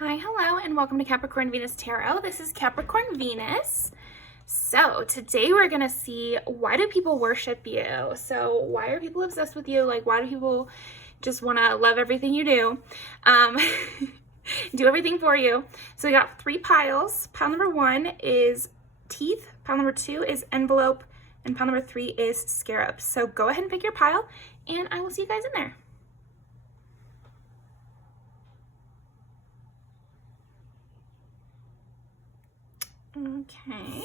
Hi, hello, and welcome to Capricorn Venus Tarot. This is Capricorn Venus. So today we're going to see, why do people worship you? So why are people obsessed with you? Like, why do people just want to love everything you do? Do everything for you. So we got 3 piles. Pile number 1 is teeth. Pile number 2 is envelope. And pile number 3 is scarab. So go ahead and pick your pile, and I will see you guys in there. Okay.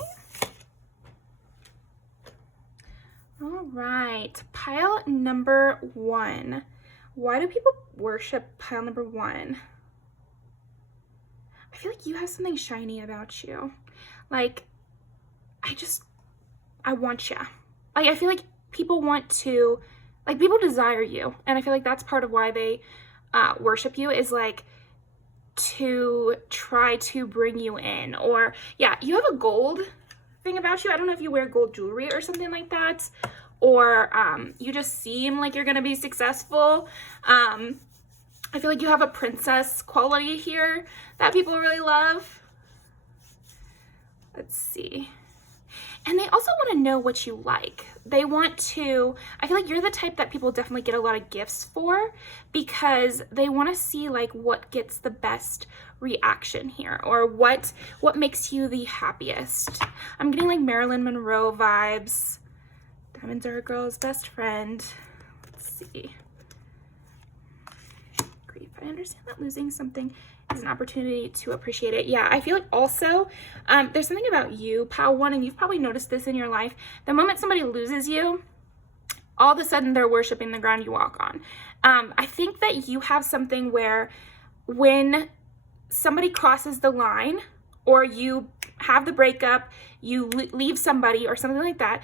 All right. Pile number 1. Why do people worship pile number 1? I feel like you have something shiny about you. Like, I want you. Like, I feel like people want to, like, people desire you. And I feel like that's part of why they worship you, is like, to try to bring you in. Or yeah, you have a gold thing about you. I don't know if you wear gold jewelry or something like that, or you just seem like you're gonna be successful. I feel like you have a princess quality here that people really love. Let's see. And they also want to know what you like. They want to, I feel like you're the type that people definitely get a lot of gifts for, because they want to see like what gets the best reaction here, or what makes you the happiest. I'm getting like Marilyn Monroe vibes. Diamonds are a girl's best friend. Let's see. Grief. I understand that losing something is an opportunity to appreciate it. Yeah, I feel like also there's something about you, pile 1, and you've probably noticed this in your life. The moment somebody loses you, all of a sudden they're worshiping the ground you walk on. I think that you have something where when somebody crosses the line, or you have the breakup, you leave somebody or something like that,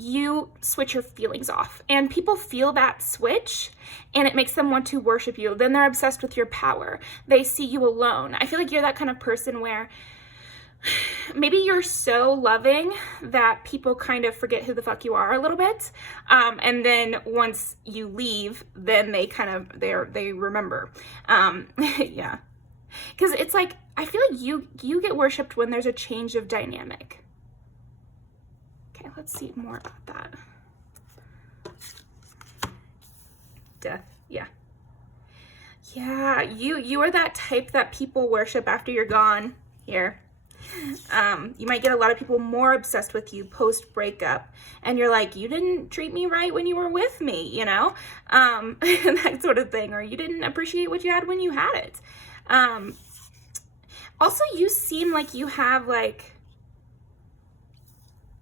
you switch your feelings off, and people feel that switch, and it makes them want to worship you. Then they're obsessed with your power. They see you alone. I feel like you're that kind of person where maybe you're so loving that people kind of forget who the fuck you are a little bit. And then once you leave, then they kind of, they remember. Yeah. Because it's like, I feel like you get worshipped when there's a change of dynamic. Okay, let's see more about that. Death, yeah. Yeah, you are that type that people worship after you're gone here. You might get a lot of people more obsessed with you post-breakup, and you're like, you didn't treat me right when you were with me, you know? That sort of thing, or you didn't appreciate what you had when you had it. Also, you seem like you have like,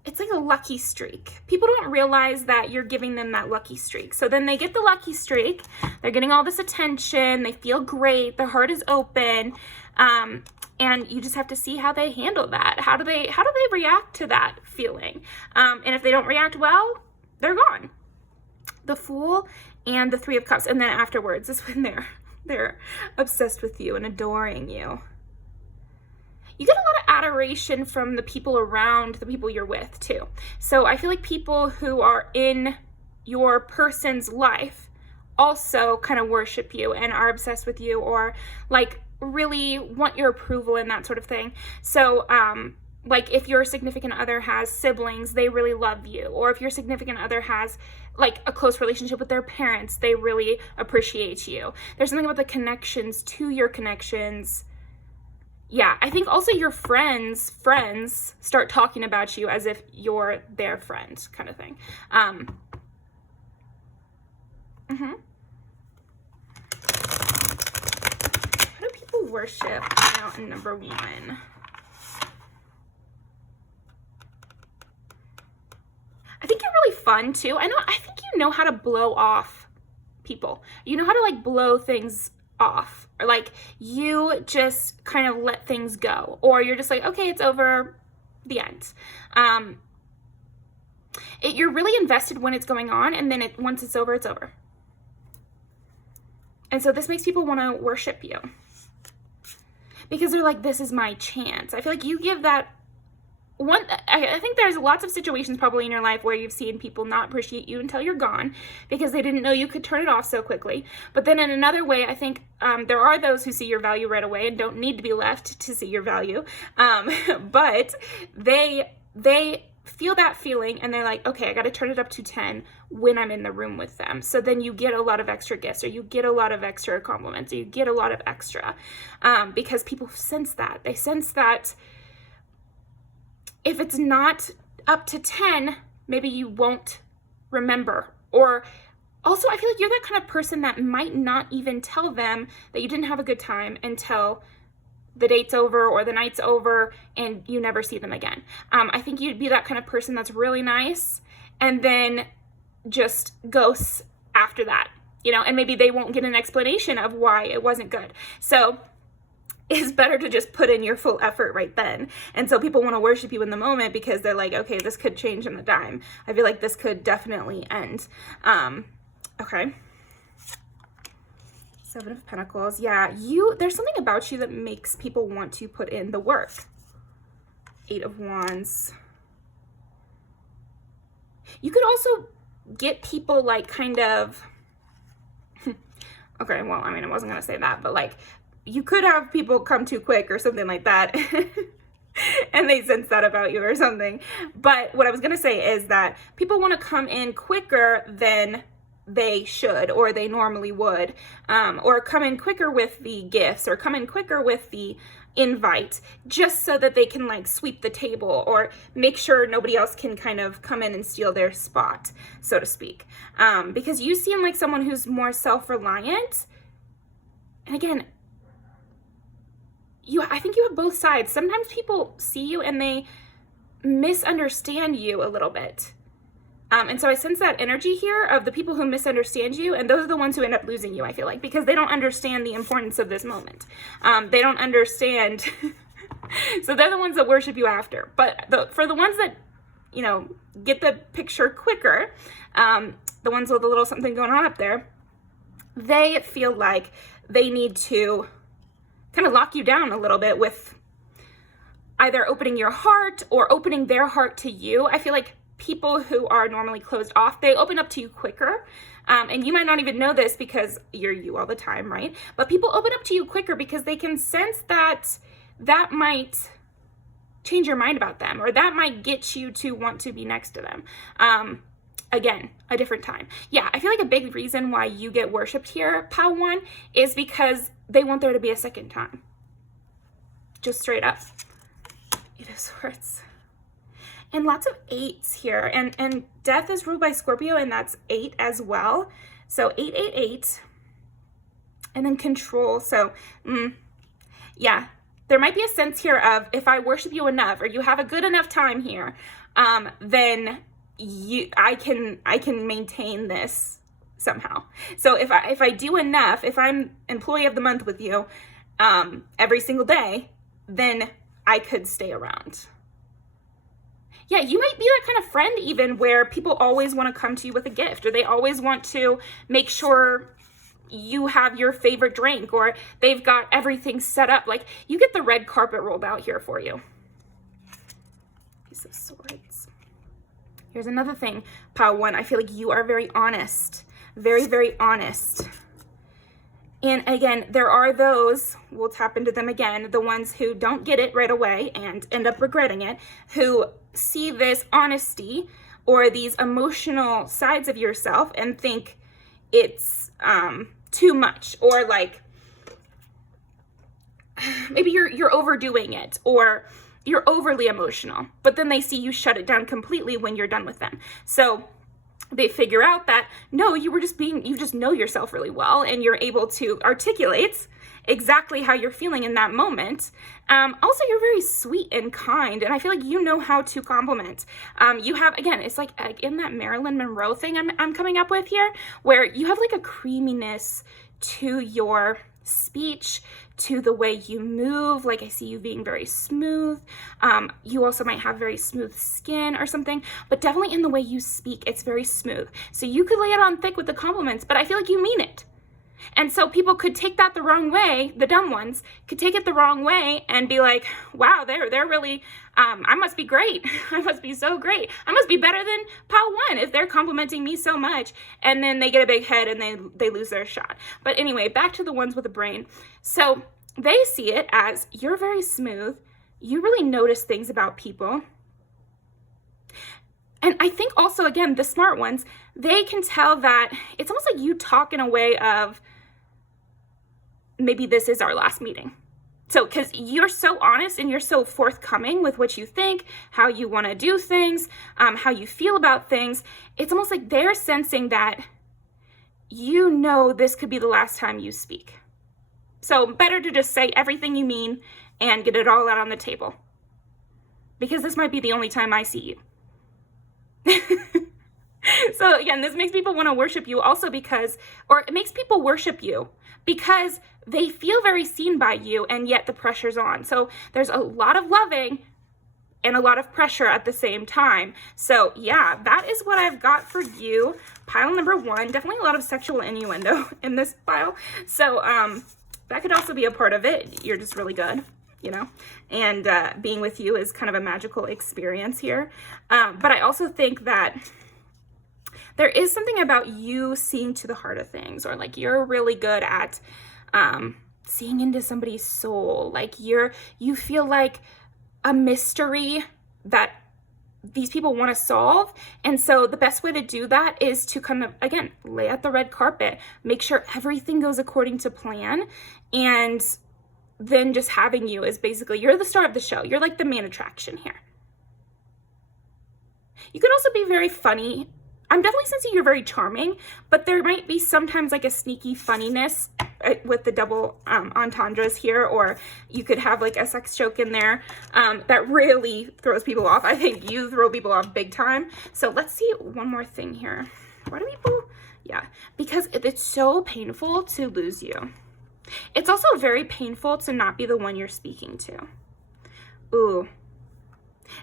it's like a lucky streak. People don't realize that you're giving them that lucky streak. So then they get the lucky streak. They're getting all this attention. They feel great. Their heart is open. And you just have to see how they handle that. How do they react to that feeling? And if they don't react well, they're gone. The Fool and the 3 of Cups. And then afterwards is when they're obsessed with you and adoring you. You get a lot of adoration from the people around the people you're with too. So I feel like people who are in your person's life also kind of worship you and are obsessed with you, or like really want your approval and that sort of thing. So like if your significant other has siblings, they really love you. Or if your significant other has like a close relationship with their parents, they really appreciate you. There's something about the connections to your connections. Yeah, I think also your friends start talking about you as if you're their friend, kind of thing. How do people worship mountain number 1? I think you're really fun too. I think you know how to blow off people. You know how to like blow things off, or like you just kind of let things go, or you're just like, okay, it's over, the end. You're really invested when it's going on, and then once it's over, it's over. And so this makes people want to worship you, because they're like, this is my chance. I feel like you give that I think there's lots of situations probably in your life where you've seen people not appreciate you until you're gone because they didn't know you could turn it off so quickly. But then in another way, I think there are those who see your value right away and don't need to be left to see your value. But they feel that feeling and they're like, okay, I got to turn it up to 10 when I'm in the room with them. So then you get a lot of extra gifts, or you get a lot of extra compliments, or you get a lot of extra because people sense that. They sense that if it's not up to 10, maybe you won't remember. Or also, I feel like you're that kind of person that might not even tell them that you didn't have a good time until the date's over or the night's over and you never see them again. I think you'd be that kind of person that's really nice and then just ghosts after that, you know, and maybe they won't get an explanation of why it wasn't good. So it's better to just put in your full effort right then. And so people want to worship you in the moment because they're like, okay, this could change in the dime. I feel like this could definitely end. Okay. 7 of Pentacles. Yeah, there's something about you that makes people want to put in the work. 8 of Wands. You could also get people like kind of, okay, well, I mean, I wasn't going to say that, but like, you could have people come too quick or something like that and they sense that about you or something. But what I was going to say is that people want to come in quicker than they should or they normally would, or come in quicker with the gifts or come in quicker with the invite just so that they can like sweep the table or make sure nobody else can kind of come in and steal their spot, so to speak. Because you seem like someone who's more self-reliant. And again, I think you have both sides. Sometimes people see you and they misunderstand you a little bit. And so I sense that energy here of the people who misunderstand you, and those are the ones who end up losing you, I feel like, because they don't understand the importance of this moment. They don't understand. So they're the ones that worship you after. But for the ones that, you know, get the picture quicker, the ones with a little something going on up there, they feel like they need to kind of lock you down a little bit with either opening your heart or opening their heart to you. I feel like people who are normally closed off, they open up to you quicker. And you might not even know this because you're you all the time, right? But people open up to you quicker because they can sense that that might change your mind about them, or that might get you to want to be next to them. Again, a different time. Yeah, I feel like a big reason why you get worshipped here, Pal 1, is because they want there to be a second time. Just straight up. 8 of Swords. And lots of 8s here. And death is ruled by Scorpio, and that's 8 as well. So 8, 8, 8. And then control. So, yeah. There might be a sense here of, if I worship you enough, or you have a good enough time here, then I can maintain this somehow. So if I do enough, if I'm employee of the month with you every single day, then I could stay around. Yeah, you might be that kind of friend even where people always want to come to you with a gift, or they always want to make sure you have your favorite drink, or they've got everything set up. Like, you get the red carpet rolled out here for you. Ace of Swords. Here's another thing, Pal 1. I feel like you are very honest. Very, very honest. And again, there are those, we'll tap into them again, the ones who don't get it right away and end up regretting it, who see this honesty or these emotional sides of yourself and think it's too much, or like maybe you're overdoing it, or you're overly emotional, but then they see you shut it down completely when you're done with them. So they figure out that, no, you just know yourself really well, and you're able to articulate exactly how you're feeling in that moment. Also, you're very sweet and kind, and I feel like you know how to compliment. You have, again, it's like in that Marilyn Monroe thing I'm coming up with here, where you have like a creaminess to your speech, to the way you move. Like, I see you being very smooth. You also might have very smooth skin or something, but definitely in the way you speak, it's very smooth. So you could lay it on thick with the compliments, but I feel like you mean it. And so people could take that the wrong way. The dumb ones could take it the wrong way and be like, wow, they're really, I must be great. I must be so great. I must be better than pile one if they're complimenting me so much. And then they get a big head and they lose their shot. But anyway, back to the ones with a brain. So they see it as, you're very smooth. You really notice things about people. And I think also, again, the smart ones, they can tell that it's almost like you talk in a way of, maybe this is our last meeting. So, because you're so honest and you're so forthcoming with what you think, how you want to do things, how you feel about things, it's almost like they're sensing that you know this could be the last time you speak. So better to just say everything you mean and get it all out on the table. Because this might be the only time I see you. So again, this makes people want to worship you also because, or it makes people worship you because they feel very seen by you and yet the pressure's on. So there's a lot of loving and a lot of pressure at the same time. So yeah, that is what I've got for you. Pile number one, definitely a lot of sexual innuendo in this pile. So that could also be a part of it. You're just really good, you know, and being with you is kind of a magical experience here. But I also think that there is something about you seeing to the heart of things, or like you're really good at seeing into somebody's soul. Like you feel like a mystery that these people want to solve. And so the best way to do that is to kind of, again, lay out the red carpet, make sure everything goes according to plan. And then just having you is basically, you're the star of the show. You're like the main attraction here. You can also be very funny. I'm definitely sensing you're very charming, but there might be sometimes like a sneaky funniness with the double entendres here, or you could have like a sex joke in there that really throws people off. I think you throw people off big time. So let's see one more thing here. Why do people? Yeah, because it's so painful to lose you. It's also very painful to not be the one you're speaking to. Ooh.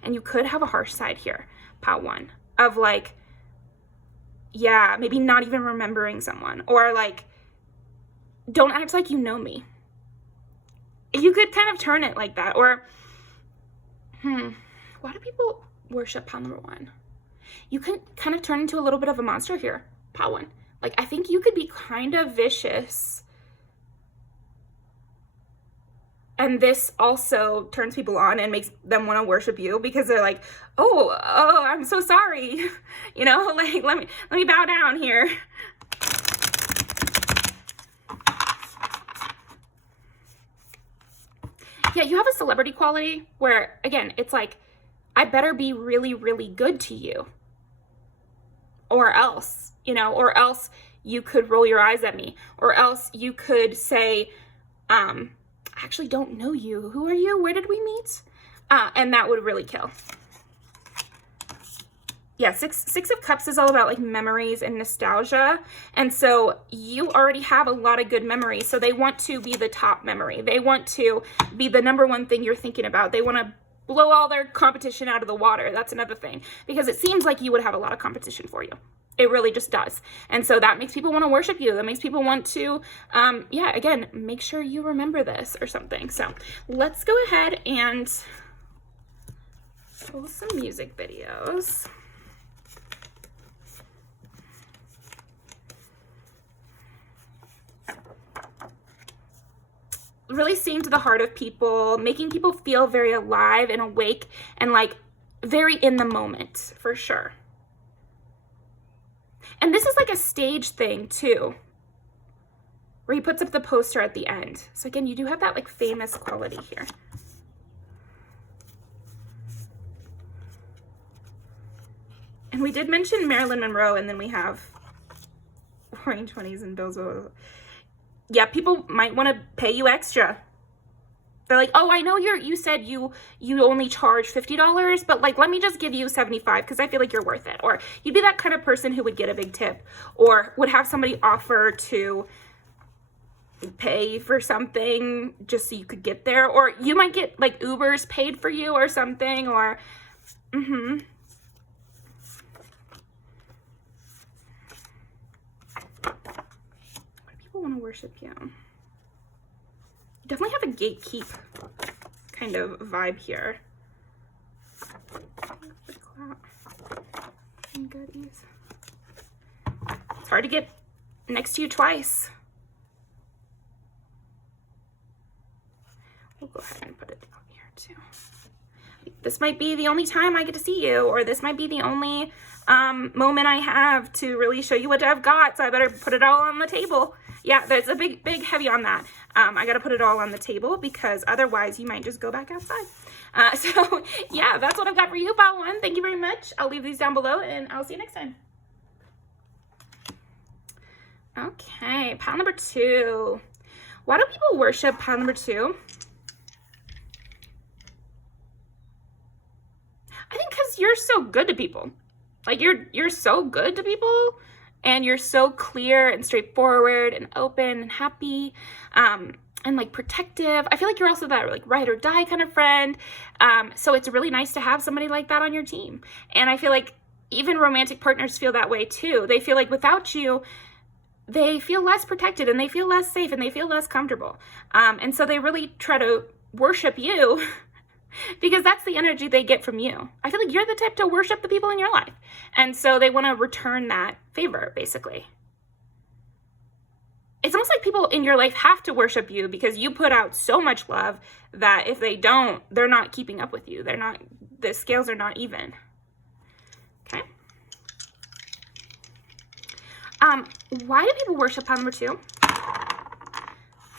And you could have a harsh side here, pile one, of like, yeah, maybe not even remembering someone, or like, don't act like you know me. You could kind of turn it like that, or, why do people worship pile number one? You can kind of turn into a little bit of a monster here, pile one. Like, I think you could be kind of vicious. And this also turns people on and makes them want to worship you because they're like, oh, I'm so sorry. You know, like, let me bow down here. Yeah, you have a celebrity quality where, again, it's like, I better be really, really good to you. Or else, you know, or else you could roll your eyes at me. Or else you could say, I actually don't know you. Who are you? Where did we meet? And that would really kill. Yeah, Six of Cups is all about like memories and nostalgia. And so you already have a lot of good memories. So they want to be the top memory. They want to be the number one thing you're thinking about. They want to blow all their competition out of the water. That's another thing. Because it seems like you would have a lot of competition for you. It really just does. And so that makes people want to worship you. That makes people want to, yeah, again, make sure you remember this or something. So let's go ahead and pull some music videos. Really seeing to the heart of people, making people feel very alive and awake and like very in the moment for sure. And this is like a stage thing too, where he puts up the poster at the end. So again, you do have that like famous quality here. And we did mention Marilyn Monroe, and then we have Roaring 20s and Bills. Yeah, people might want to pay you extra. They're like, oh, I know you said you only charge $50, but like, let me just give you $75 because I feel like you're worth it. Or you'd be that kind of person who would get a big tip, or would have somebody offer to pay for something just so you could get there. Or you might get like Ubers paid for you or something, or, What do people want to worship you? Definitely have a gatekeep kind of vibe here. Goodies. It's hard to get next to you twice. We'll go ahead and put it down here too. This might be the only time I get to see you, or this might be the only moment I have to really show you what I've got, so I better put it all on the table. Yeah, there's a big heavy on that. I gotta put it all on the table because otherwise you might just go back outside. So yeah, that's what I've got for you, pile one. Thank you very much. I'll leave these down below and I'll see you next time. Okay, pile number 2. Why do people worship pile number 2? I think because you're so good to people. Like you're so good to people, and you're so clear and straightforward and open and happy, and like protective. I feel like you're also that like ride or die kind of friend. So it's really nice to have somebody like that on your team. And I feel like even romantic partners feel that way too. They feel like without you, they feel less protected and they feel less safe and they feel less comfortable. And so they really try to worship you because that's the energy they get from you. I feel like you're the type to worship the people in your life. And so they want to return that favor, basically. It's almost like people in your life have to worship you because you put out so much love that if they don't, they're not keeping up with you. The scales are not even. Okay. Why do people worship pile number 2?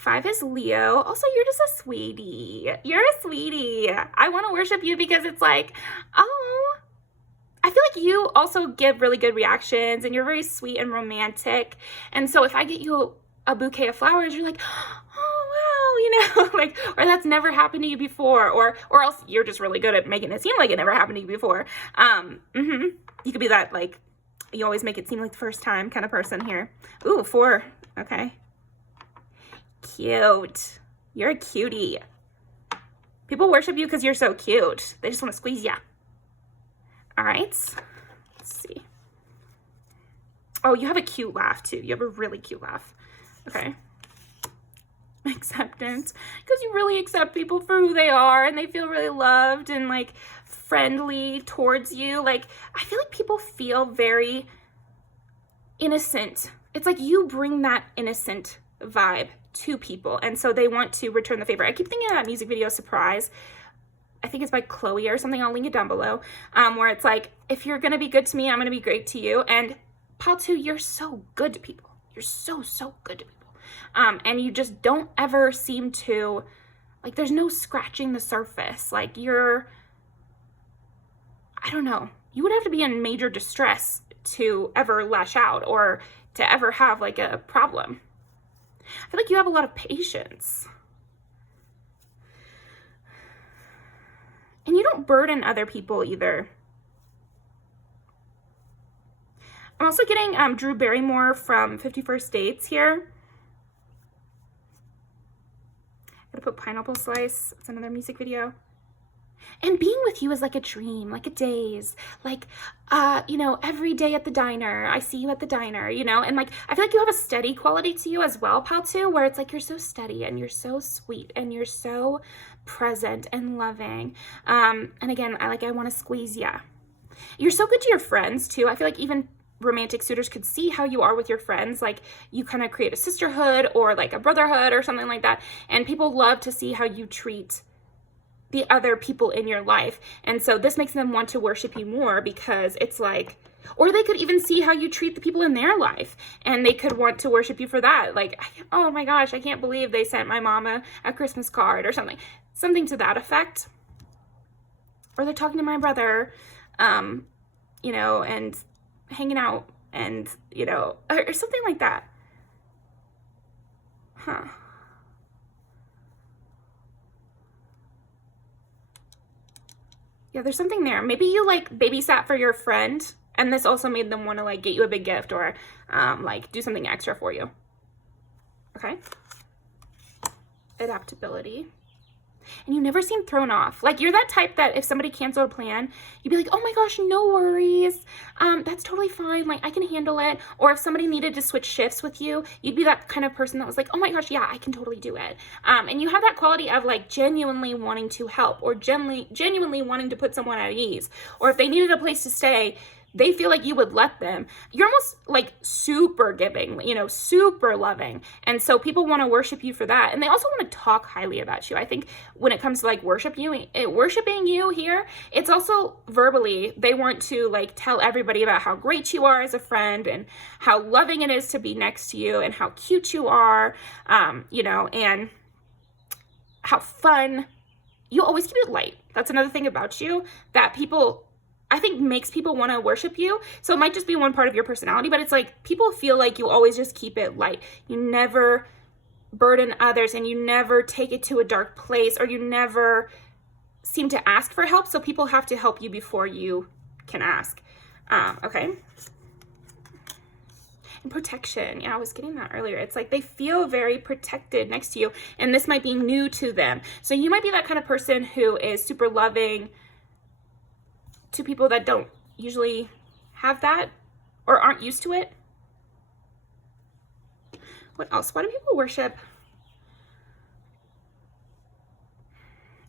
5 is Leo. Also, you're just a sweetie. You're a sweetie. I want to worship you because it's like, oh, I feel like you also give really good reactions and you're very sweet and romantic. And so if I get you a bouquet of flowers, you're like, oh, wow, like, or that's never happened to you before, or else you're just really good at making it seem like it never happened to you before. You could be that, like, you always make it seem like the first time kind of person here. Ooh, 4. Okay. Cute. You're a cutie. People worship you because you're so cute. They just want to squeeze ya. All right. Let's see. Oh, you have a cute laugh too. You have a really cute laugh. Okay. Acceptance. Because you really accept people for who they are and they feel really loved and like friendly towards you. Like, I feel like people feel very innocent. It's like you bring that innocent vibe to people, and so they want to return the favor. I keep thinking of that music video, Surprise. I think it's by Chloe or something. I'll link it down below, where it's like, if you're gonna be good to me, I'm gonna be great to you. And pile 2, you're so good to people. You're so good to people, and you just don't ever seem to, like, there's no scratching the surface. Like, I don't know, you would have to be in major distress to ever lash out or to ever have like a problem. I feel like you have a lot of patience. And you don't burden other people either. I'm also getting Drew Barrymore from 51st Dates here. I'm gonna put Pineapple Slice. It's another music video. And being with you is like a dream, like a daze, like, every day at the diner, I see you at the diner, and like, I feel like you have a steady quality to you as well, pal, too, where it's like, you're so steady and you're so sweet and you're so present and loving. And again, I want to squeeze ya. You're so good to your friends too. I feel like even romantic suitors could see how you are with your friends. Like, you kind of create a sisterhood or like a brotherhood or something like that. And people love to see how you treat the other people in your life. And so this makes them want to worship you more because it's like, or they could even see how you treat the people in their life and they could want to worship you for that. Like, oh my gosh, I can't believe they sent my mama a Christmas card or something to that effect. Or they're talking to my brother, and hanging out and, or something like that. Huh. Yeah, there's something there. Maybe you like babysat for your friend and this also made them want to like get you a big gift or like do something extra for you. Okay. Adaptability. And you never seem thrown off. Like, you're that type that if somebody canceled a plan, you'd be like, oh my gosh, no worries. That's totally fine. Like, I can handle it. Or if somebody needed to switch shifts with you, you'd be that kind of person that was like, oh my gosh, yeah, I can totally do it. And you have that quality of like genuinely wanting to help, or genuinely wanting to put someone at ease. Or if they needed a place to stay, they feel like you would let them. You're almost like super giving, you know, super loving. And so people want to worship you for that. And they also want to talk highly about you. I think when it comes to like worshiping you here, it's also verbally, they want to like tell everybody about how great you are as a friend and how loving it is to be next to you and how cute you are, you know, and how fun. You always keep it light. That's another thing about you that people, I think, makes people want to worship you. So it might just be one part of your personality, but it's like people feel like you always just keep it light. You never burden others, and you never take it to a dark place, or you never seem to ask for help. So people have to help you before you can ask. Okay. And protection. Yeah, I was getting that earlier. It's like they feel very protected next to you, and this might be new to them. So you might be that kind of person who is super loving to people that don't usually have that or aren't used to it. What else? Why do people worship?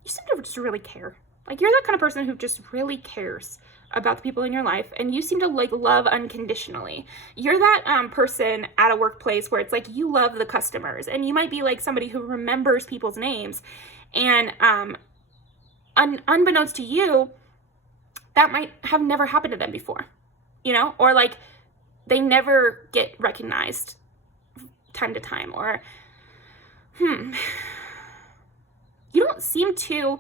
You seem to just really care. Like, you're that kind of person who just really cares about the people in your life, and you seem to like love unconditionally. You're that person at a workplace where it's like you love the customers, and you might be like somebody who remembers people's names, and unbeknownst to you, that might have never happened to them before, you know, or like they never get recognized time to time, or you don't seem to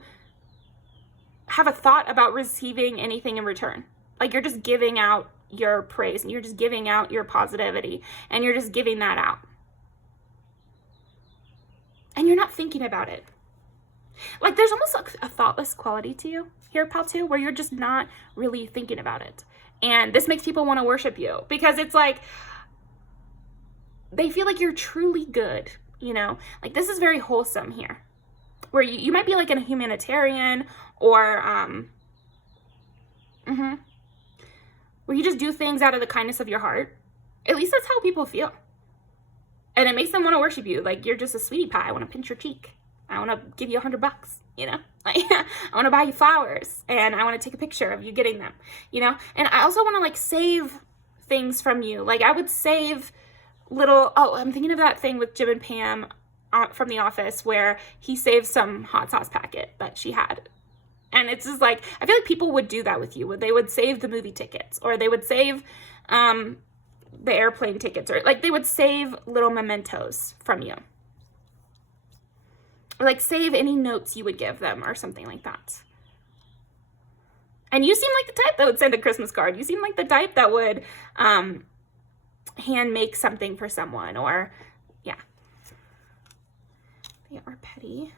have a thought about receiving anything in return. Like, you're just giving out your praise, and you're just giving out your positivity, and you're just giving that out. And you're not thinking about it. Like, there's almost a thoughtless quality to you here, pal, too, where you're just not really thinking about it. And this makes people want to worship you, because it's like they feel like you're truly good, you know? Like, this is very wholesome here, where you might be like a humanitarian, or where you just do things out of the kindness of your heart. At least that's how people feel. And it makes them want to worship you. Like, you're just a sweetie pie. I want to pinch your cheek. I want to give you $100, you know? Like, I want to buy you flowers, and I want to take a picture of you getting them, you know? And I also want to like save things from you. Like, I would save little, I'm thinking of that thing with Jim and Pam from The Office, where he saved some hot sauce packet that she had. And it's just like, I feel like people would do that with you. They would save the movie tickets, or they would save the airplane tickets, or like they would save little mementos from you. Or like save any notes you would give them, or something like that. And you seem like the type that would send a Christmas card. You seem like the type that would hand make something for someone, or yeah. They are petty.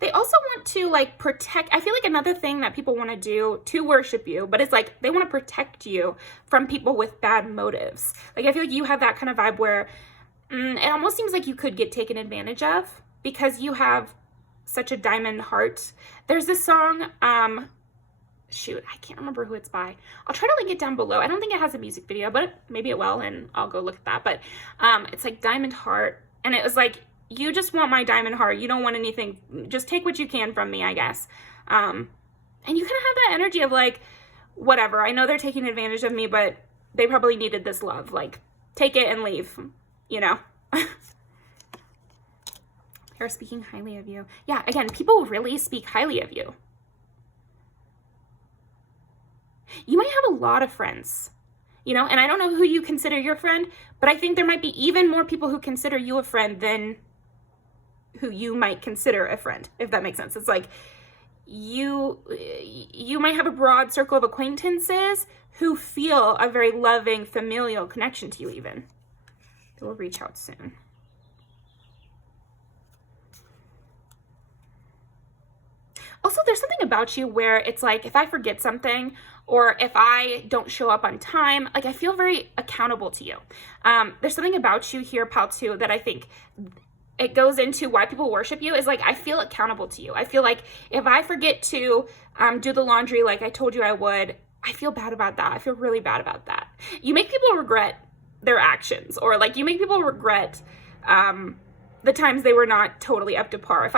They also want to like protect. I feel like another thing that people want to do to worship you, but it's like they want to protect you from people with bad motives. Like, I feel like you have that kind of vibe where it almost seems like you could get taken advantage of, because you have such a diamond heart. There's this song, shoot, I can't remember who it's by. I'll try to link it down below. I don't think it has a music video, but maybe it will, and I'll go look at that. But it's like Diamond Heart, and it was like, you just want my diamond heart. You don't want anything. Just take what you can from me, I guess. And you kind of have that energy of like, whatever. I know they're taking advantage of me, but they probably needed this love. Like, take it and leave, you know? They're speaking highly of you. Yeah, again, people really speak highly of you. You might have a lot of friends, you know? And I don't know who you consider your friend, but I think there might be even more people who consider you a friend than who you might consider a friend, if that makes sense. It's like you might have a broad circle of acquaintances who feel a very loving, familial connection to you even. They will reach out soon. Also, there's something about you where it's like, if I forget something, or if I don't show up on time, like, I feel very accountable to you. There's something about you here, pal, too, that I think it goes into why people worship you is like, I feel accountable to you. I feel like if I forget to do the laundry like I told you I would, I feel bad about that. I feel really bad about that. You make people regret their actions, or like you make people regret the times they were not totally up to par.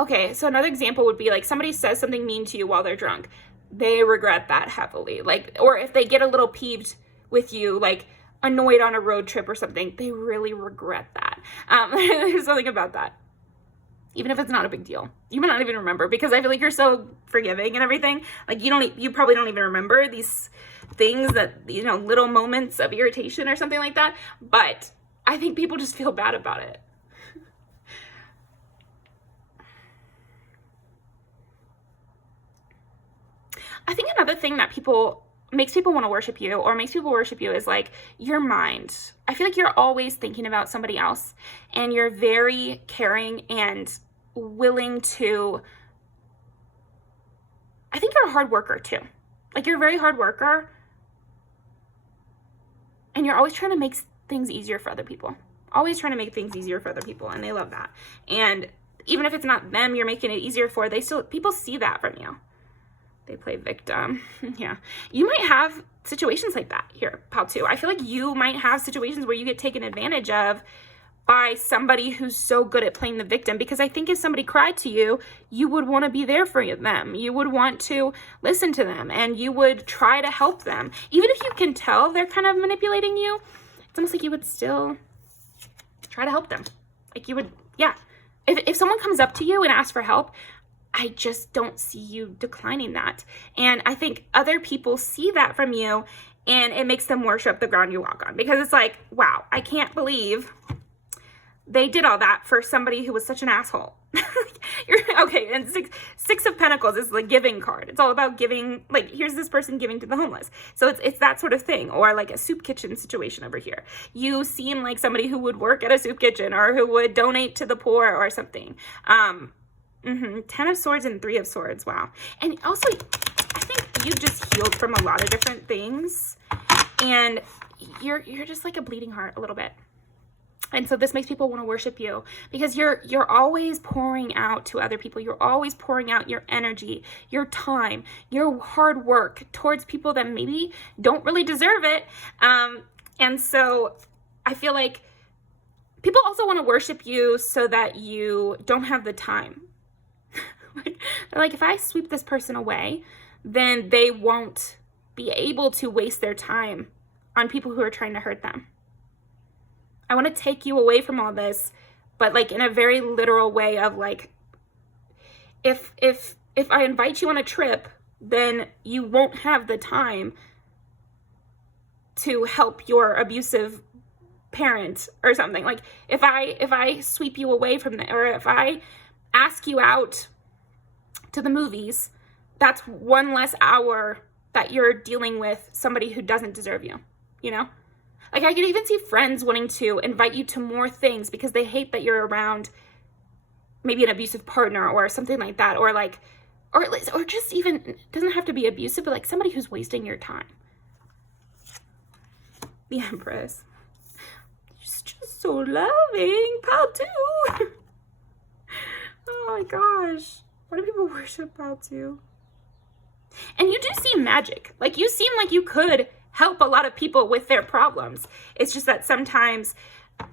Okay, so another example would be like somebody says something mean to you while they're drunk. They regret that heavily. Like, or if they get a little peeved with you, like annoyed on a road trip or something, they really regret that. There's something about that. Even if it's not a big deal, you might not even remember, because I feel like you're so forgiving and everything. Like you probably don't even remember these things that, you know, little moments of irritation or something like that. But I think people just feel bad about it. I think another thing that makes people want to worship you, or makes people worship you, is like your mind. I feel like you're always thinking about somebody else, and you're very caring and willing to, I think you're a hard worker too. Like you're a very hard worker, and you're always trying to make things easier for other people. Always trying to make things easier for other people, and they love that. And even if it's not them you're making it easier for, people see that from you. They play victim. Yeah. You might have situations like that here, pal, too. I feel like you might have situations where you get taken advantage of by somebody who's so good at playing the victim. Because I think if somebody cried to you, you would want to be there for them. You would want to listen to them, and you would try to help them. Even if you can tell they're kind of manipulating you, it's almost like you would still try to help them. Like you would, yeah. If someone comes up to you and asks for help, I just don't see you declining that. And I think other people see that from you, and it makes them worship the ground you walk on, because it's like, wow, I can't believe they did all that for somebody who was such an asshole. Okay, and six of Pentacles is the giving card. It's all about giving. Like, here's this person giving to the homeless. So it's that sort of thing. Or like a soup kitchen situation over here. You seem like somebody who would work at a soup kitchen, or who would donate to the poor or something. 10 of Swords and 3 of Swords. Wow. And also, I think you just healed from a lot of different things, and you're just like a bleeding heart a little bit. And so this makes people want to worship you, because you're always pouring out to other people. You're always pouring out your energy, your time, your hard work towards people that maybe don't really deserve it. And so I feel like people also want to worship you so that you don't have the time. They're like, if I sweep this person away, then they won't be able to waste their time on people who are trying to hurt them. I want to take you away from all this, but like in a very literal way of like, if I invite you on a trip, then you won't have the time to help your abusive parent or something. Like if I sweep you away from that, or if I ask you out to the movies, that's one less hour that you're dealing with somebody who doesn't deserve you, you know? Like I could even see friends wanting to invite you to more things because they hate that you're around maybe an abusive partner or something like that, or like, or just even, it doesn't have to be abusive, but like somebody who's wasting your time. The Empress. She's just so loving, pal too. Oh my gosh. Why do people worship pal too? And you do seem magic. Like you seem like you could help a lot of people with their problems. It's just that sometimes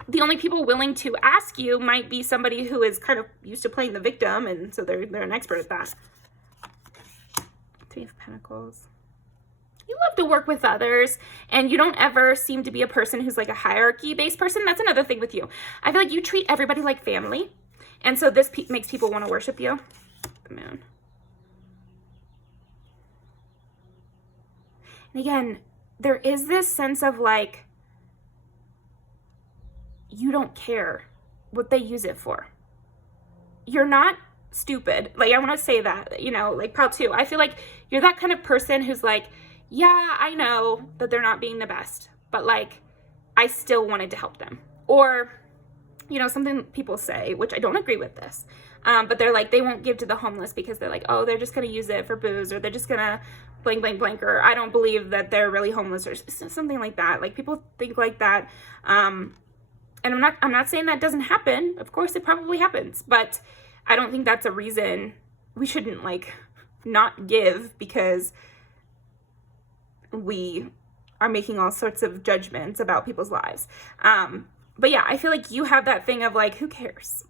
the only people willing to ask you might be somebody who is kind of used to playing the victim, and so they're an expert at that. 3 of Pentacles. You love to work with others, and you don't ever seem to be a person who's like a hierarchy-based person. That's another thing with you. I feel like you treat everybody like family, and so this makes people want to worship you. The Moon. And again, there is this sense of like, you don't care what they use it for. You're not stupid. Like, I want to say that, you know, like pal too. I feel like you're that kind of person who's like, yeah, I know that they're not being the best, but like, I still wanted to help them. Or, you know, something people say, which I don't agree with this, but they're like, they won't give to the homeless because they're like, oh, they're just going to use it for booze, or they're just going to blank, blank, blank, or I don't believe that they're really homeless, or something like that. Like, people think like that. And I'm not saying that doesn't happen. Of course it probably happens, but I don't think that's a reason we shouldn't like not give because we are making all sorts of judgments about people's lives. But yeah, I feel like you have that thing of like, who cares?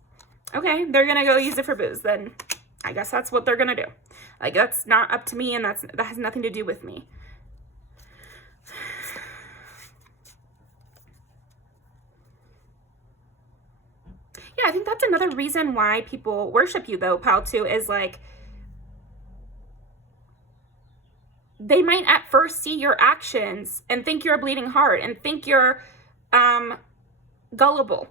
Okay, they're gonna go use it for booze, then I guess that's what they're gonna do. Like, that's not up to me, and that has nothing to do with me. Yeah, I think that's another reason why people worship you, though, pal, too, is like, they might at first see your actions and think you're a bleeding heart and think you're gullible.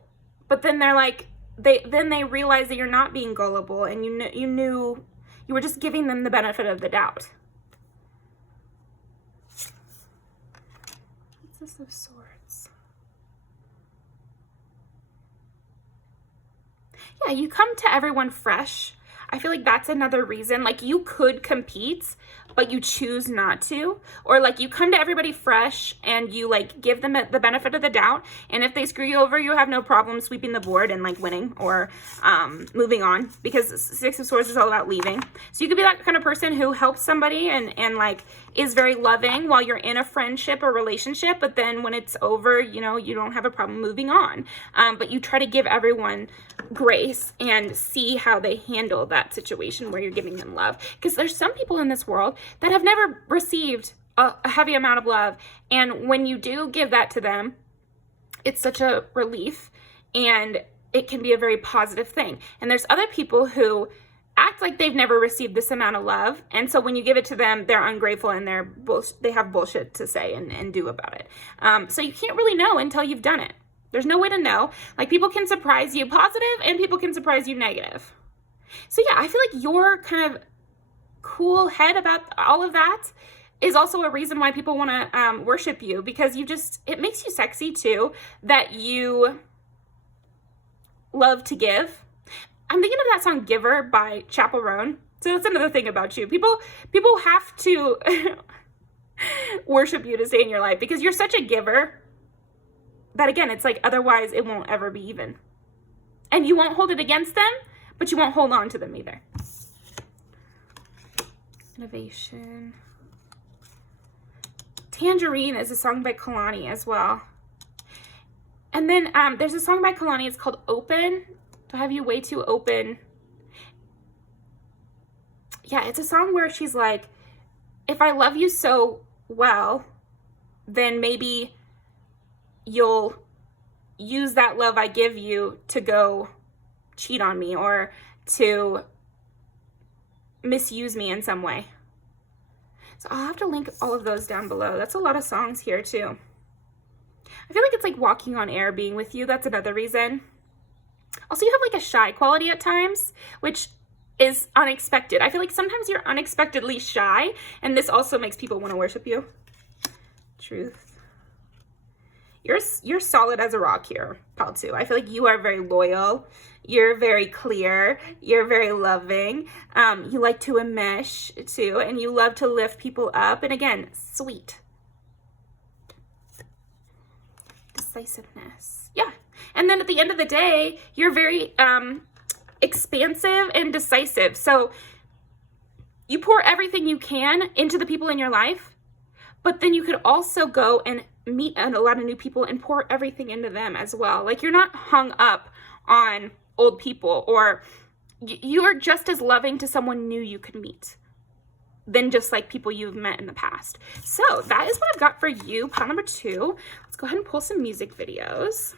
But then they're like, they realize that you're not being gullible, and you were just giving them the benefit of the doubt. What's this of swords? Yeah, you come to everyone fresh. I feel like that's another reason. Like, you could compete, but you choose not to. Or like, you come to everybody fresh and you like give them the benefit of the doubt, and if they screw you over, you have no problem sweeping the board and like winning or moving on, because Six of Swords is all about leaving. So you could be that kind of person who helps somebody and like is very loving while you're in a friendship or relationship, but then when it's over, you know, you don't have a problem moving on. But you try to give everyone grace and see how they handle that situation where you're giving them love, because there's some people in this world that have never received a heavy amount of love, and when you do give that to them, it's such a relief, and it can be a very positive thing. And there's other people who act like they've never received this amount of love, and so when you give it to them, they're ungrateful and they have bullshit to say and do about it. So you can't really know until you've done it. There's no way to know. Like, people can surprise you positive and people can surprise you negative. So yeah, I feel like your kind of cool head about all of that is also a reason why people want to worship you, because it makes you sexy too, that you love to give. I'm thinking of that song Giver by Chaperone. So that's another thing about you. People have to worship you to stay in your life, because you're such a giver that, again, it's like, otherwise it won't ever be even. And you won't hold it against them, but you won't hold on to them either. Innovation. Tangerine is a song by Kalani as well. And then there's a song by Kalani, it's called Open. To have you way too open. Yeah, it's a song where she's like, if I love you so well, then maybe you'll use that love I give you to go cheat on me or to misuse me in some way. So I'll have to link all of those down below. That's a lot of songs here too. I feel like it's like walking on air being with you. That's another reason. Also, you have like a shy quality at times, which is unexpected. I feel like sometimes you're unexpectedly shy, and this also makes people want to worship you. Truth. You're solid as a rock here, pal, too. I feel like you are very loyal. You're very clear. You're very loving. You like to enmesh, too, and you love to lift people up. And again, sweet. Decisiveness. Yeah. And then at the end of the day, you're very expansive and decisive. So you pour everything you can into the people in your life, but then you could also go and meet a lot of new people and pour everything into them as well. Like, you're not hung up on old people, or you are just as loving to someone new you could meet than just like people you've met in the past. So that is what I've got for you, pile number 2. Let's go ahead and pull some music videos.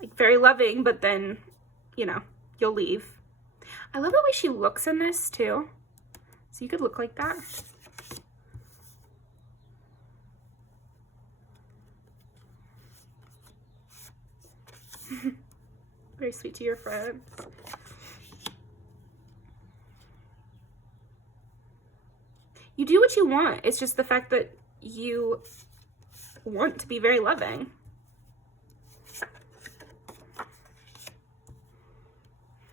Like, very loving, but then, you know, you'll leave. I love the way she looks in this too. So you could look like that. Very sweet to your friends. You do what you want. It's just the fact that you want to be very loving.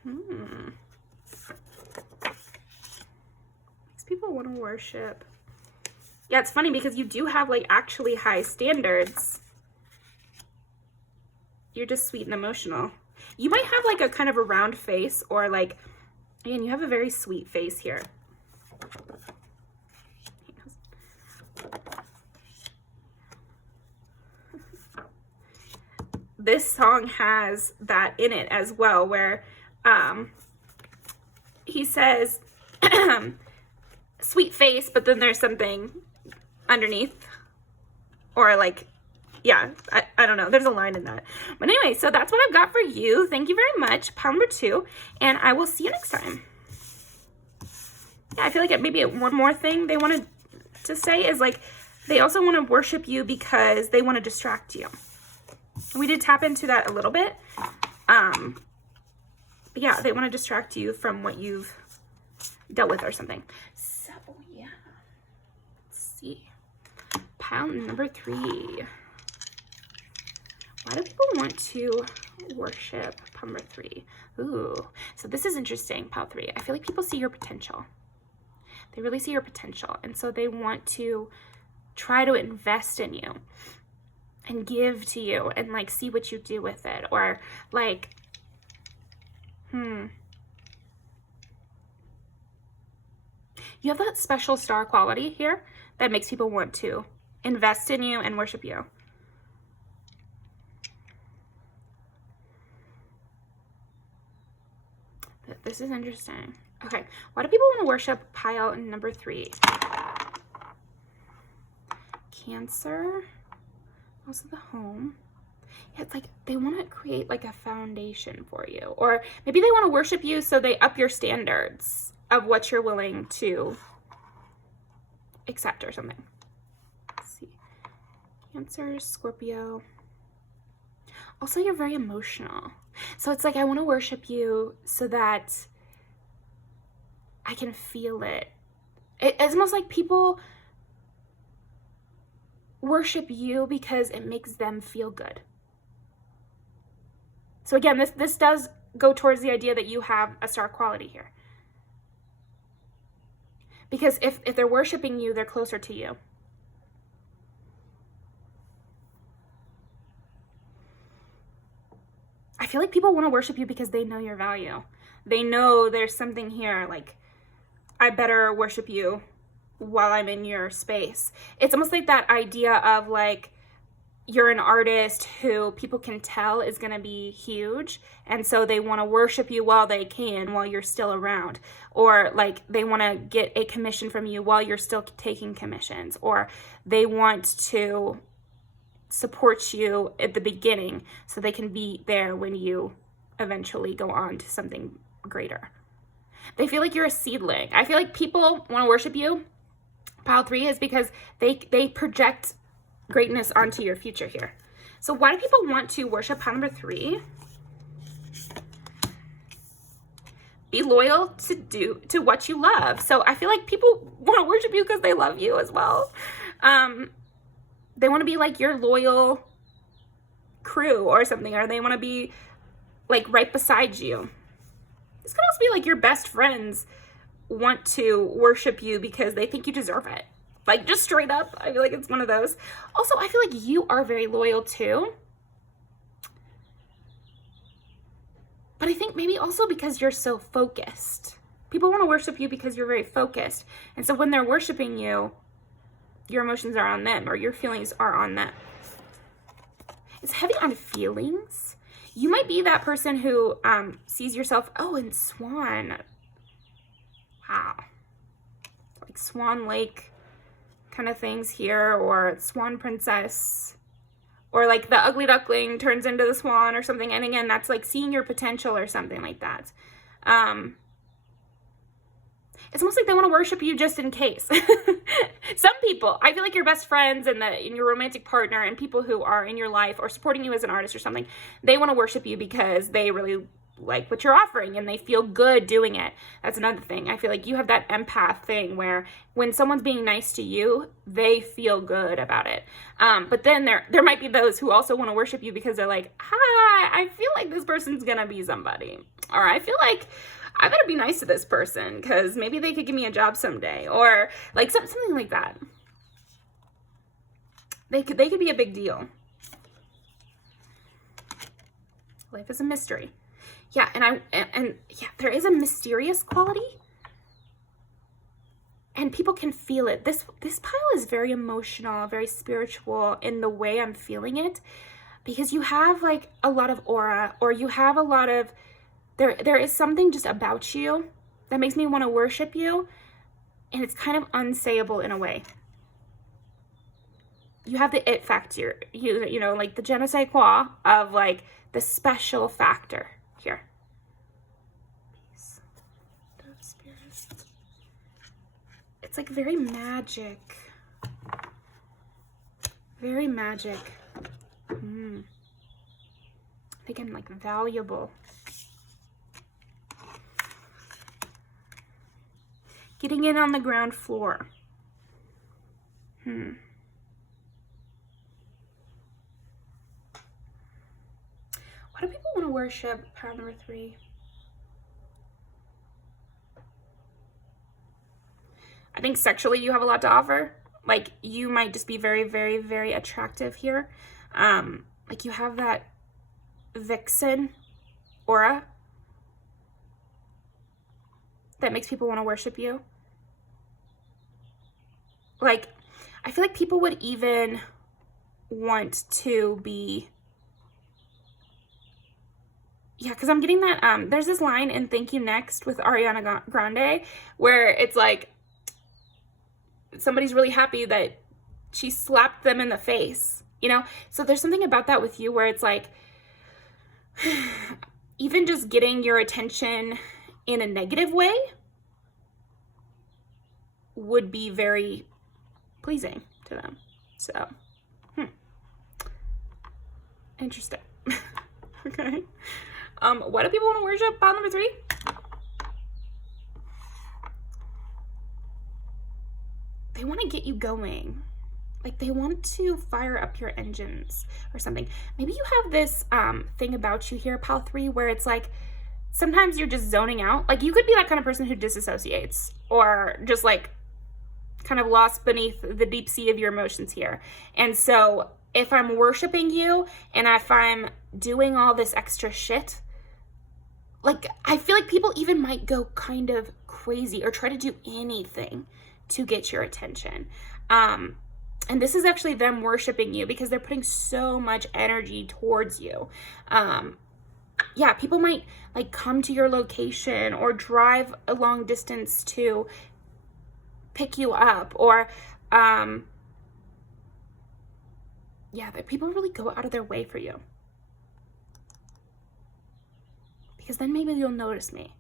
Makes people want to worship. Yeah, it's funny because you do have like actually high standards. You're just sweet and emotional. You might have like a kind of a round face, or like, again, you have a very sweet face here. This song has that in it as well, where he says, sweet face, but then there's something underneath, or like, yeah, I don't know. There's a line in that. But anyway, so that's what I've got for you. Thank you very much. Pile number 2. And I will see you next time. Yeah, I feel like maybe one more thing they wanted to say is like, they also want to worship you because they want to distract you. We did tap into that a little bit. But yeah, they want to distract you from what you've dealt with or something. So yeah, let's see. Pile number 3. Why do people want to worship pile number 3? Ooh, so this is interesting, pile 3. I feel like people see your potential. They really see your potential. And so they want to try to invest in you and give to you and like see what you do with it. Or like, you have that special star quality here that makes people want to invest in you and worship you. This is interesting. Okay, why do people want to worship pile number 3? Cancer, also the home. Yeah, it's like they want to create like a foundation for you, or maybe they want to worship you so they up your standards of what you're willing to accept or something. Let's see. Cancer, Scorpio. Also, you're very emotional. So it's like, I want to worship you so that I can feel it. It's almost like people worship you because it makes them feel good. So again, this does go towards the idea that you have a star quality here. Because if they're worshiping you, they're closer to you. I feel like people want to worship you because they know your value. They know there's something here, like, I better worship you while I'm in your space. It's almost like that idea of like, you're an artist who people can tell is going to be huge. And so they want to worship you while they can, while you're still around. Or like they want to get a commission from you while you're still taking commissions. Or they want to support you at the beginning so they can be there when you eventually go on to something greater. They feel like you're a seedling. I feel like people want to worship you. Pile 3 is because they project greatness onto your future here. So why do people want to worship pile number 3? Be loyal to what you love. So I feel like people want to worship you because they love you as well. They want to be like your loyal crew or something, or they want to be like right beside you. This could also be like your best friends want to worship you because they think you deserve it. Like just straight up, I feel like it's one of those. Also, I feel like you are very loyal too. But I think maybe also because you're so focused. People want to worship you because you're very focused. And so when they're worshiping you, your emotions are on them, or your feelings are on them. It's heavy on feelings. You might be that person who sees yourself, oh, in Swan. Wow. Like Swan Lake kind of things here, or Swan Princess, or like the ugly duckling turns into the swan or something. And again, that's like seeing your potential or something like that. It's almost like they want to worship you just in case. Some people, I feel like your best friends and your romantic partner and people who are in your life or supporting you as an artist or something, they want to worship you because they really like what you're offering and they feel good doing it. That's another thing. I feel like you have that empath thing where when someone's being nice to you, they feel good about it. But then there might be those who also want to worship you because they're like, hi, I feel like this person's gonna be somebody. Or I feel like I better be nice to this person because maybe they could give me a job someday. Or like something like that. They could be a big deal. Life is a mystery. Yeah, and yeah, there is a mysterious quality. And people can feel it. This pile is very emotional, very spiritual in the way I'm feeling it. Because you have like a lot of aura, or you have a lot of, there is something just about you that makes me want to worship you. And it's kind of unsayable in a way. You have the it factor, you know, like the je ne sais quoi of like the special factor here. It's like very magic. Very magic. Again, like valuable. Getting in on the ground floor. Why do people want to worship pile number 3? I think sexually you have a lot to offer. Like you might just be very, very, very attractive here. Like you have that vixen aura that makes people want to worship you. Like, I feel like people would even want to be, yeah, because I'm getting that, there's this line in Thank You Next with Ariana Grande where it's like, somebody's really happy that she slapped them in the face, you know? So there's something about that with you where it's like, even just getting your attention in a negative way would be very pleasing to them. So, interesting. Okay. What do people want to worship? Pile number 3? They want to get you going. Like they want to fire up your engines or something. Maybe you have this thing about you here, pile 3, where it's like sometimes you're just zoning out. Like you could be that kind of person who disassociates or just like kind of lost beneath the deep sea of your emotions here. And so if I'm worshiping you and if I'm doing all this extra shit, like I feel like people even might go kind of crazy or try to do anything to get your attention. And this is actually them worshiping you because they're putting so much energy towards you. Yeah, people might like come to your location or drive a long distance to pick you up, or yeah, that people really go out of their way for you. Because then maybe you'll notice me.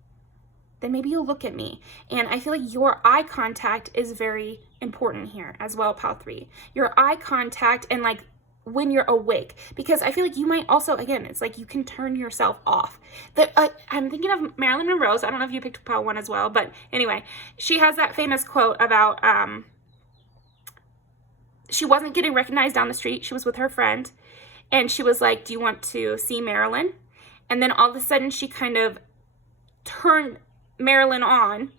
Then maybe you'll look at me. And I feel like your eye contact is very important here as well, pile 3. Your eye contact and like when you're awake. Because I feel like you might also, again, it's like you can turn yourself off. I'm thinking of Marilyn Monroe's. I don't know if you picked pile 1 as well. But anyway, she has that famous quote about she wasn't getting recognized down the street. She was with her friend. And she was like, do you want to see Marilyn? And then all of a sudden she kind of turned Marilyn on,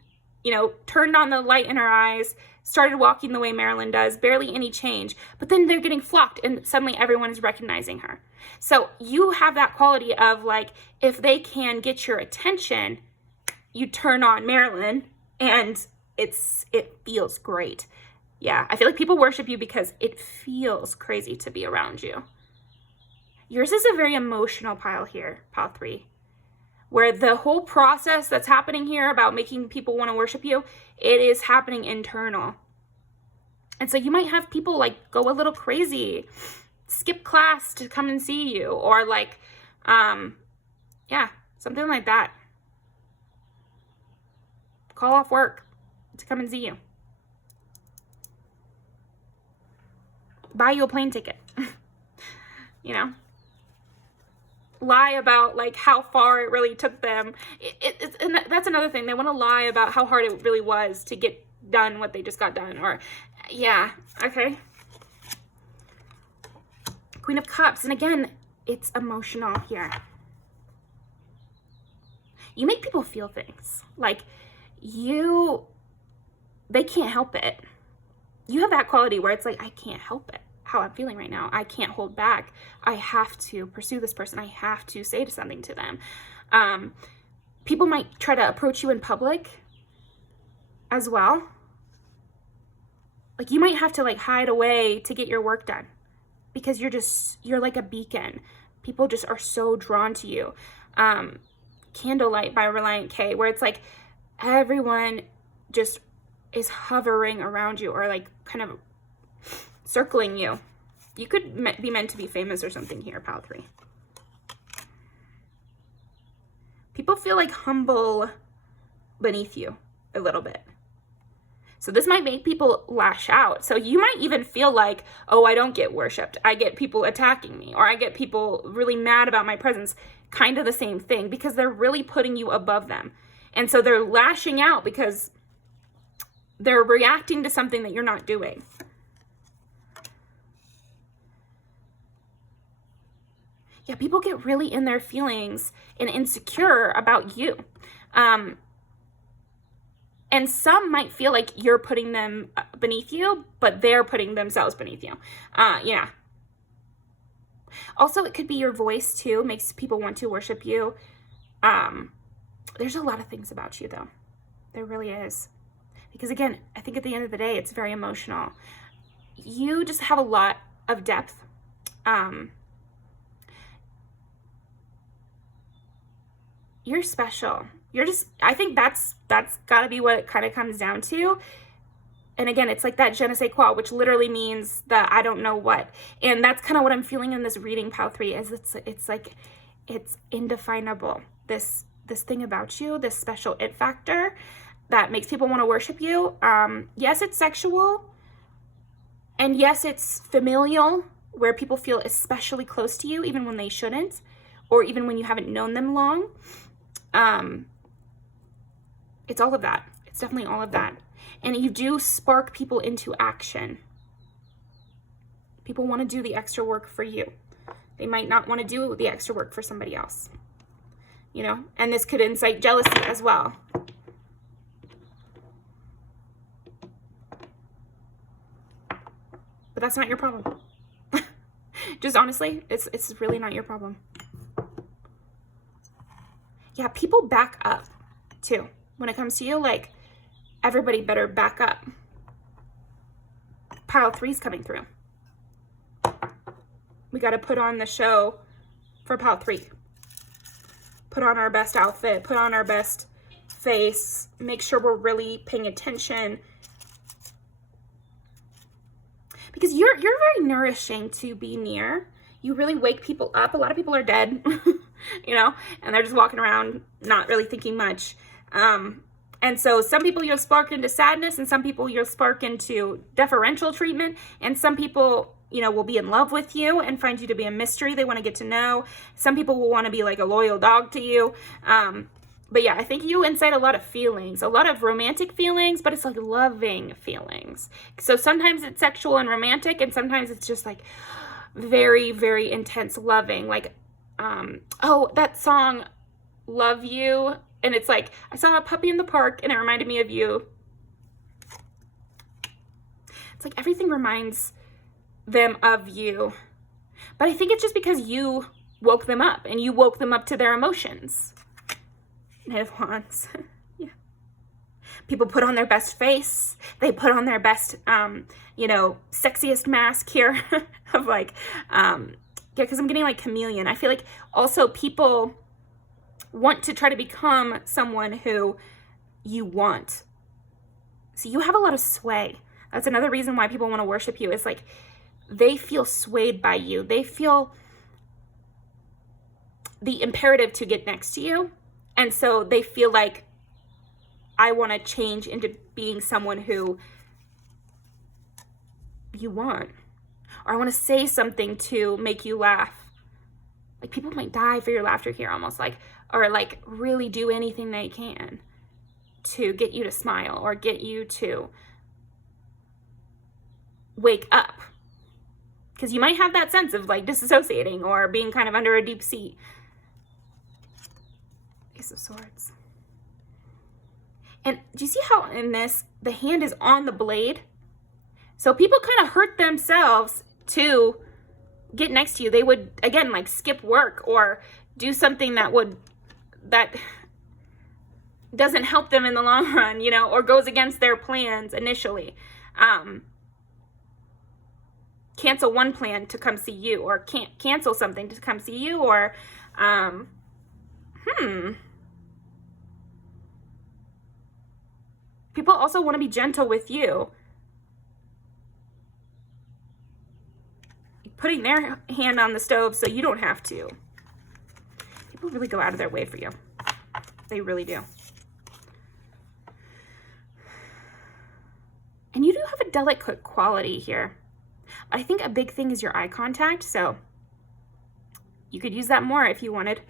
you know, turned on the light in her eyes, started walking the way Marilyn does, barely any change, but then they're getting flocked and suddenly everyone is recognizing her. So you have that quality of like, if they can get your attention, you turn on Marilyn and it feels great. Yeah, I feel like people worship you because it feels crazy to be around you. Yours is a very emotional pile here, pile 3. Where the whole process that's happening here about making people want to worship you, it is happening internal. And so you might have people like go a little crazy, skip class to come and see you, or like, yeah, something like that. Call off work to come and see you. Buy you a plane ticket, you know? lie about like how far it really took them. And that's another thing. They want to lie about how hard it really was to get done what they just got done. Or, yeah, okay. Queen of Cups. And again, it's emotional here. You make people feel things. Like, they can't help it. You have that quality where it's like, I can't help it. How I'm feeling right now. I can't hold back. I have to pursue this person. I have to say something to them. People might try to approach you in public as well. Like, you might have to like hide away to get your work done because you're like a beacon. People just are so drawn to you. Candlelight by Reliant K, where it's like everyone just is hovering around you or like kind of circling you. You could be meant to be famous or something here, pile 3. People feel like humble beneath you a little bit. So this might make people lash out. So you might even feel like, oh, I don't get worshipped. I get people attacking me, or I get people really mad about my presence. Kind of the same thing, because they're really putting you above them. And so they're lashing out because they're reacting to something that you're not doing. Yeah, people get really in their feelings and insecure about you. And some might feel like you're putting them beneath you, but they're putting themselves beneath you. Yeah. Also, it could be your voice too, makes people want to worship you. There's a lot of things about you though. There really is. Because again, I think at the end of the day, it's very emotional. You just have a lot of depth. You're special. I think that's gotta be what it kind of comes down to. And again, it's like that je ne sais quoi, which literally means that I don't know what. And that's kind of what I'm feeling in this reading, pile 3, is it's like, it's indefinable. This thing about you, this special it factor that makes people want to worship you. Yes, it's sexual. And yes, it's familial, where people feel especially close to you, even when they shouldn't, or even when you haven't known them long. It's all of that. It's definitely all of that. And you do spark people into action. People want to do the extra work for you. They might not want to do the extra work for somebody else. You know, and this could incite jealousy as well. But that's not your problem. Just honestly, it's really not your problem. Yeah, people back up too. When it comes to you, like, everybody better back up. Pile 3's coming through. We got to put on the show for pile 3. Put on our best outfit, put on our best face, make sure we're really paying attention. Because you're very nourishing to be near. You really wake people up. A lot of people are dead, you know, and they're just walking around not really thinking much. And so some people you'll spark into sadness, and some people you'll spark into deferential treatment, and some people, you know, will be in love with you and find you to be a mystery they want to get to know. Some people will want to be like a loyal dog to you. But yeah, I think you incite a lot of feelings, a lot of romantic feelings, but it's like loving feelings. So sometimes it's sexual and romantic, and sometimes it's just like very, very intense loving. Like, oh, that song, Love You. And it's like, I saw a puppy in the park and it reminded me of you. It's like everything reminds them of you. But I think it's just because you woke them up and you woke them up to their emotions. Knight of Wands. Yeah. People put on their best face. They put on their best, you know, sexiest mask here of like, yeah, because I'm getting like chameleon. I feel like also people want to try to become someone who you want. So you have a lot of sway. That's another reason why people want to worship you, is like they feel swayed by you. They feel the imperative to get next to you. And so they feel like, I want to change into being someone who you want. Or I want to say something to make you laugh. Like, people might die for your laughter here, almost like, or like really do anything they can to get you to smile or get you to wake up. Because you might have that sense of like disassociating or being kind of under a deep sea. Ace of Swords. And do you see how in this, the hand is on the blade? So people kind of hurt themselves to get next to you. They would, again, like skip work or do something that doesn't help them in the long run, you know, or goes against their plans initially. Cancel one plan to come see you, or can't cancel something to come see you, or people also want to be gentle with you, putting their hand on the stove so you don't have to. People really go out of their way for you. They really do. And you do have a delicate quality here. I think a big thing is your eye contact, so you could use that more if you wanted.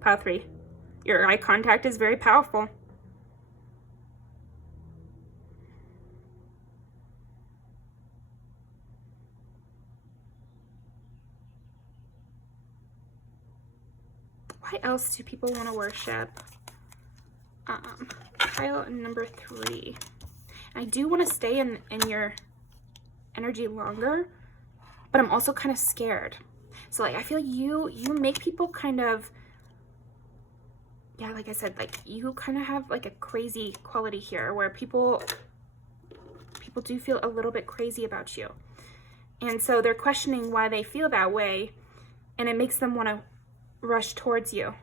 Pile 3. Your eye contact is very powerful. Why else do people want to worship? Pile number 3. I do want to stay in your energy longer, but I'm also kind of scared. So like, I feel you make people kind of, yeah, like I said, like you kind of have like a crazy quality here where people do feel a little bit crazy about you. And so they're questioning why they feel that way, and it makes them want to rush towards you.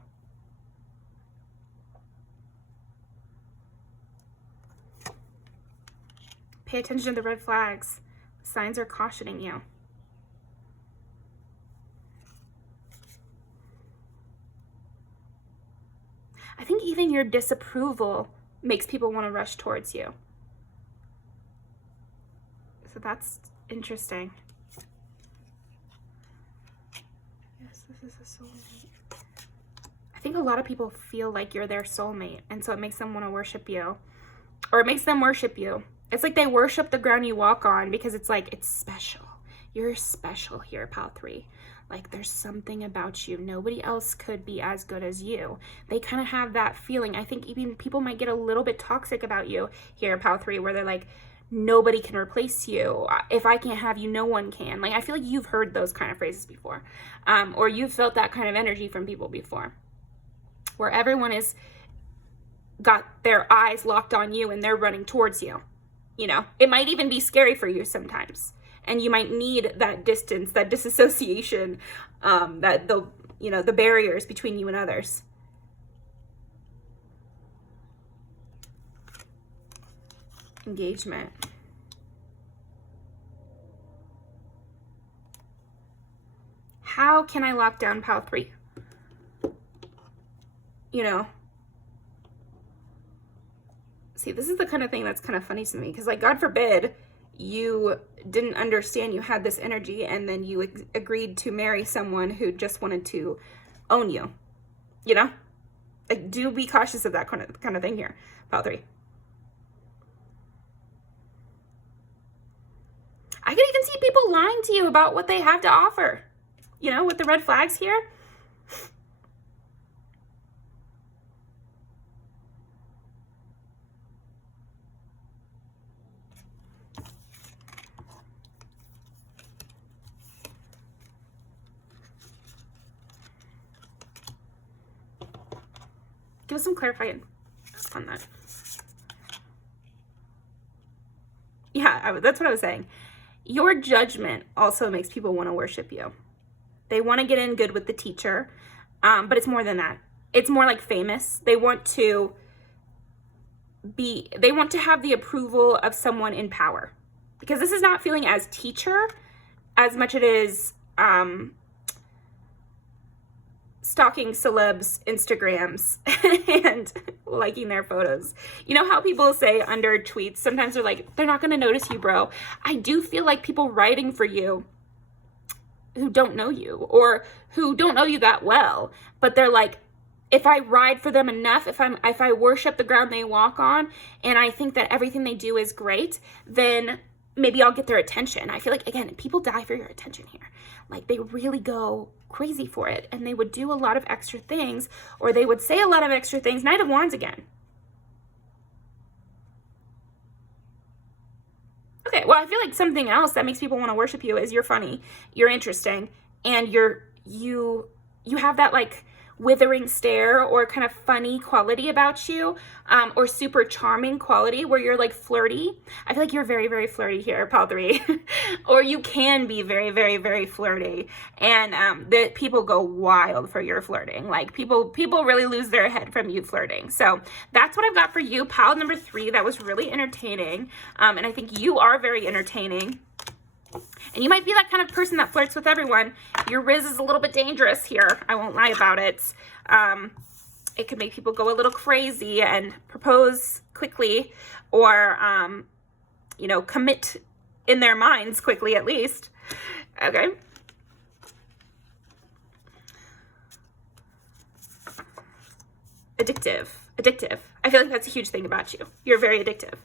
Pay attention to the red flags. Signs are cautioning you. I think even your disapproval makes people want to rush towards you. So that's interesting. Yes, this is a soulmate. I think a lot of people feel like you're their soulmate, and so it makes them want to worship you. Or it makes them worship you. It's like they worship the ground you walk on, because it's like, it's special. You're special here, Pile 3. Like, there's something about you. Nobody else could be as good as you. They kind of have that feeling. I think even people might get a little bit toxic about you here, Pile 3, where they're like, nobody can replace you. If I can't have you, no one can. Like, I feel like you've heard those kind of phrases before. Or you've felt that kind of energy from people before, where everyone is got their eyes locked on you and they're running towards you. You know, it might even be scary for you sometimes, and you might need that distance, that disassociation, the barriers between you and others. Engagement. How can I lock down Pile 3? You know, see, this is the kind of thing that's kind of funny to me, because like, God forbid you didn't understand you had this energy and then you agreed to marry someone who just wanted to own you, you know? Like, do be cautious of that kind of thing here, Pile 3. I could even see people lying to you about what they have to offer, you know, with the red flags here. Give us some clarifying on that. Yeah, that's what I was saying. Your judgment also makes people want to worship you. They want to get in good with the teacher, but it's more than that. It's more like famous. They want to have the approval of someone in power, because this is not feeling as teacher as much it is stalking celebs' Instagrams and liking their photos. You know how people say under tweets, sometimes they're like, they're not going to notice you, bro. I do feel like people writing for you don't know you, or who don't know you that well, but they're like, if I ride for them enough, if I worship the ground they walk on, and I think that everything they do is great, then maybe I'll get their attention. I feel like, again, people die for your attention here. Like, they really go crazy for it, and they would do a lot of extra things, or they would say a lot of extra things. Knight of Wands again. Okay, well, I feel like something else that makes people want to worship you is you're funny, you're interesting, and you have that, like, withering stare or kind of funny quality about you, or super charming quality where you're like flirty. I feel like you're very, very flirty here, pile 3. Or you can be very, very, very flirty, and the people go wild for your flirting. Like, people really lose their head from you flirting. So that's what I've got for you, pile number 3. That was really entertaining, and I think you are very entertaining. And you might be that kind of person that flirts with everyone. Your Riz is a little bit dangerous here. I won't lie about it. It could make people go a little crazy and propose quickly, or, you know, commit in their minds quickly, at least. Okay. Addictive. Addictive. I feel like that's a huge thing about you. You're very addictive.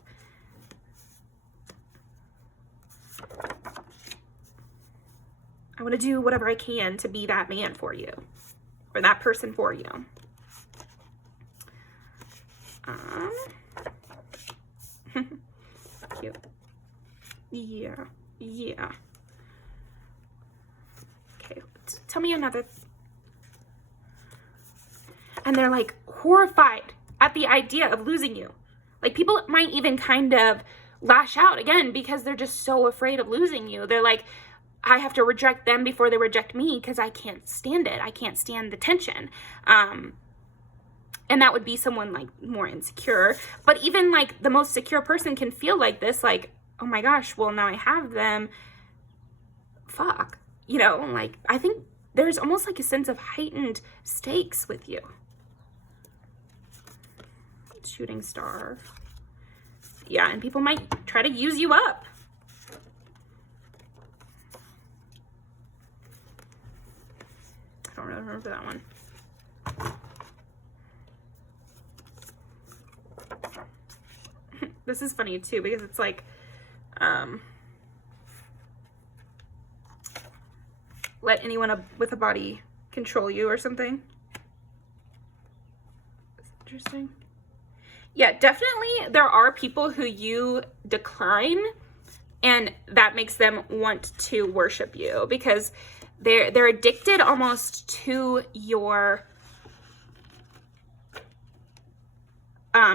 I want to do whatever I can to be that man for you, or that person for you. Cute. Yeah. Yeah. Okay. Tell me another. And they're like horrified at the idea of losing you. Like, people might even kind of lash out again because they're just so afraid of losing you. They're like, I have to reject them before they reject me because I can't stand it. I can't stand the tension. And that would be someone like more insecure. But even like the most secure person can feel like this, like, oh my gosh, well, now I have them. Fuck. You know, like, I think there's almost like a sense of heightened stakes with you. Shooting star. Yeah, and people might try to use you up. I don't really remember that one. This is funny too, because it's like, let anyone with a body control you or something. That's interesting. Yeah, definitely there are people who you decline, and that makes them want to worship you because they're addicted almost to your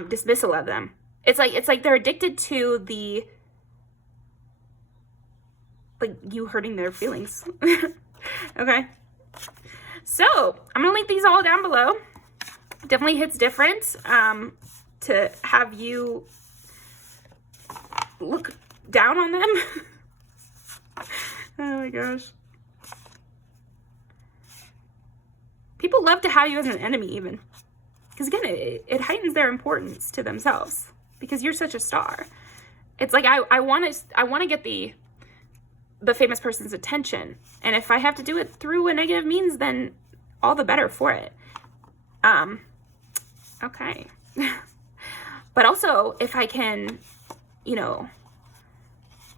dismissal of them. It's like they're addicted to the, like, you hurting their feelings. Okay. So I'm gonna link these all down below. Definitely hits different to have you look down on them. Oh my gosh. People love to have you as an enemy even. Because again, it heightens their importance to themselves because you're such a star. It's like I want to get the famous person's attention, and if I have to do it through a negative means, then all the better for it. Okay. But also, if I can, you know,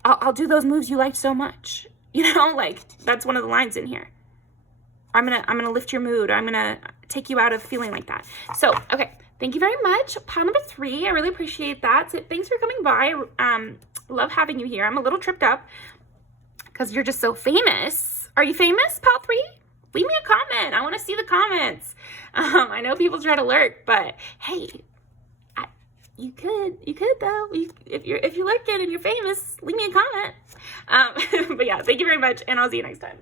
I'll do those moves you liked so much. You know, like, that's one of the lines in here. I'm gonna lift your mood. Or I'm gonna take you out of feeling like that. So, okay. Thank you very much. Pile number 3. I really appreciate that. So thanks for coming by. Love having you here. I'm a little tripped up because you're just so famous. Are you famous, pile 3? Leave me a comment. I want to see the comments. I know people try to lurk, but hey, you could though. If you're lurking and you're famous, leave me a comment. But yeah, thank you very much, and I'll see you next time.